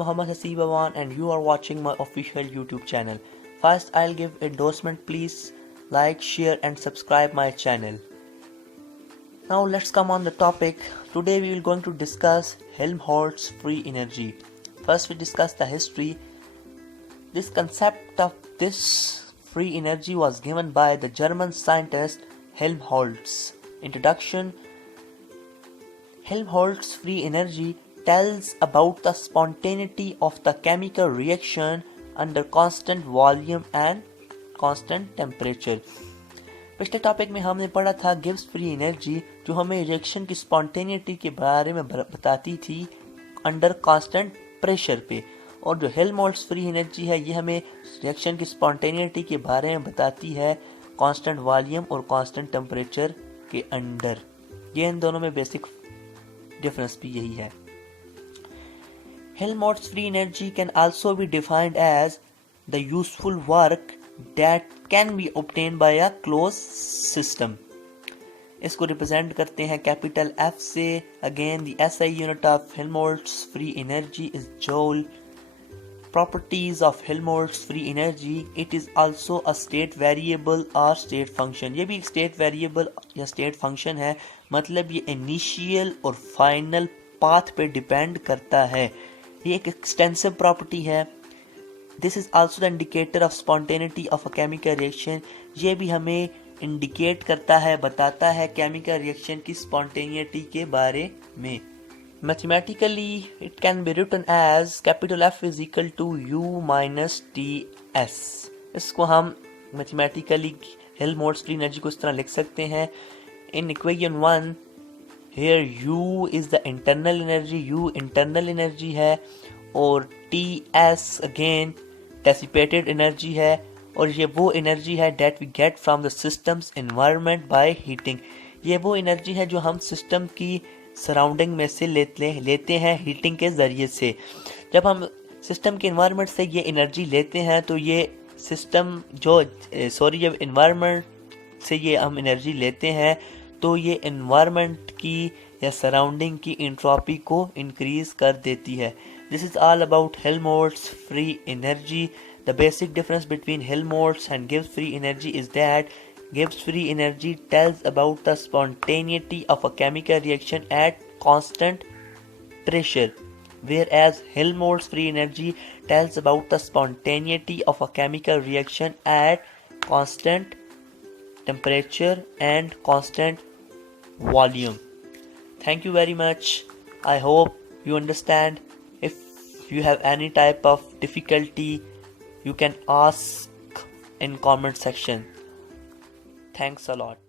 Muhammad Hasib Awan and you are watching my official YouTube channel. First, I'll give endorsement. Please like, share and subscribe my channel. Now let's come on the topic. Today we will going to discuss Helmholtz free energy. First we discuss the history. This concept of this free energy was given by the German scientist Helmholtz. Introduction. Helmholtz free energy tells about the spontaneity of the chemical reaction under constant volume and constant temperature. पिछले टॉपिक में हमने पढ़ा था Gibbs free energy, जो हमें रिएक्शन की स्पॉन्टेनिटी के बारे में बताती थी अंडर कांस्टेंट प्रेशर पे, और जो हेल्महोल्ट्ज फ्री एनर्जी है ये हमें रिएक्शन की स्पॉन्टेनिटी के बारे में बताती है कांस्टेंट वॉल्यूम और कांस्टेंट टेम्परेचर के अंडर। ये इन दोनों में बेसिक डिफरेंस भी यही है। Helmholtz free energy can also be defined as the useful work that can be obtained by a closed system. इसको रिप्रेजेंट करते हैं कैपिटल F से। Again the SI unit of Helmholtz free energy is joule. Properties of Helmholtz free energy, it is also a state variable or state function. ये भी state variable या state function है, मतलब ये इनिशियल और फाइनल पाथ पे डिपेंड करता है। ये एक एक्सटेंसिव प्रॉपर्टी है। This is also the indicator of spontaneity of a chemical reaction. ये भी हमें इंडिकेट करता है, बताता है केमिकल रिएक्शन की स्पॉन्टेनिटी के बारे में। Mathematically it can be written as capital F is equal to U minus TS। इसको हम मैथमेटिकली हेल्महोल्ट्ज फ्री एनर्जी को इस तरह लिख सकते हैं। In equation 1 here U is the internal energy, U internal energy है, और TS again dissipated energy है, और ये वो energy है that we get from the system's environment by heating। ये वो energy है जो हम system की surrounding में से लेते हैं heating के ज़रिए से। जब हम system के environment से ये energy लेते हैं तो ये system जब environment से ये हम energy लेते हैं तो ये एनवायरनमेंट की या सराउंडिंग की एंट्रोपी को इंक्रीज कर देती है। This is all about Helmholtz free energy. The basic difference between Helmholtz and Gibbs free energy is that Gibbs free energy tells about the spontaneity of a chemical reaction at constant pressure, whereas Helmholtz free energy tells about the spontaneity of a chemical reaction at constant temperature and constant volume. Thank you very much. I hope you understand. If you have any type of difficulty, you can ask in comment section. Thanks a lot.